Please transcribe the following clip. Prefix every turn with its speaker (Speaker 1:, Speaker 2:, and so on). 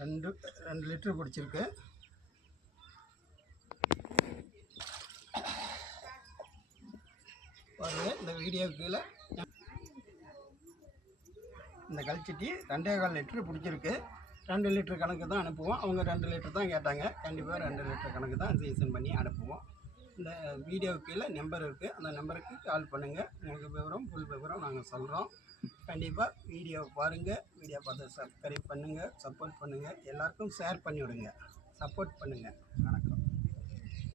Speaker 1: ரெண்டு ரெண்டு லிட்டர் பிடிச்சிருக்கு. பாருங்க இந்த வீடியோ கீழே இந்த கல்ச்சட்டி ரெண்டே கால் லிட்டர் பிடிச்சிருக்கு. ரெண்டு லிட்டர் கணக்கு தான் அனுப்புவோம். அவங்க ரெண்டு லிட்டர் தான் கேட்டாங்க. கண்டிப்பாக ரெண்டு லிட்டர் கணக்கு தான் சீசன் பண்ணி அனுப்புவோம். இந்த வீடியோ கீழே நம்பர் இருக்குது அந்த நம்பருக்கு கால் பண்ணுங்கள் உங்களுக்கு விவரம் ஃபுல் விவரம் நாங்கள் சொல்கிறோம் கண்டிப்பாக வீடியோ பாருங்கள் வீடியோ பார்த்து சப்ஸ்கிரைப் பண்ணுங்கள் சப்போர்ட் பண்ணுங்கள் எல்லாருக்கும் ஷேர் பண்ணி விடுங்க சப்போர்ட் பண்ணுங்கள் வணக்கம்.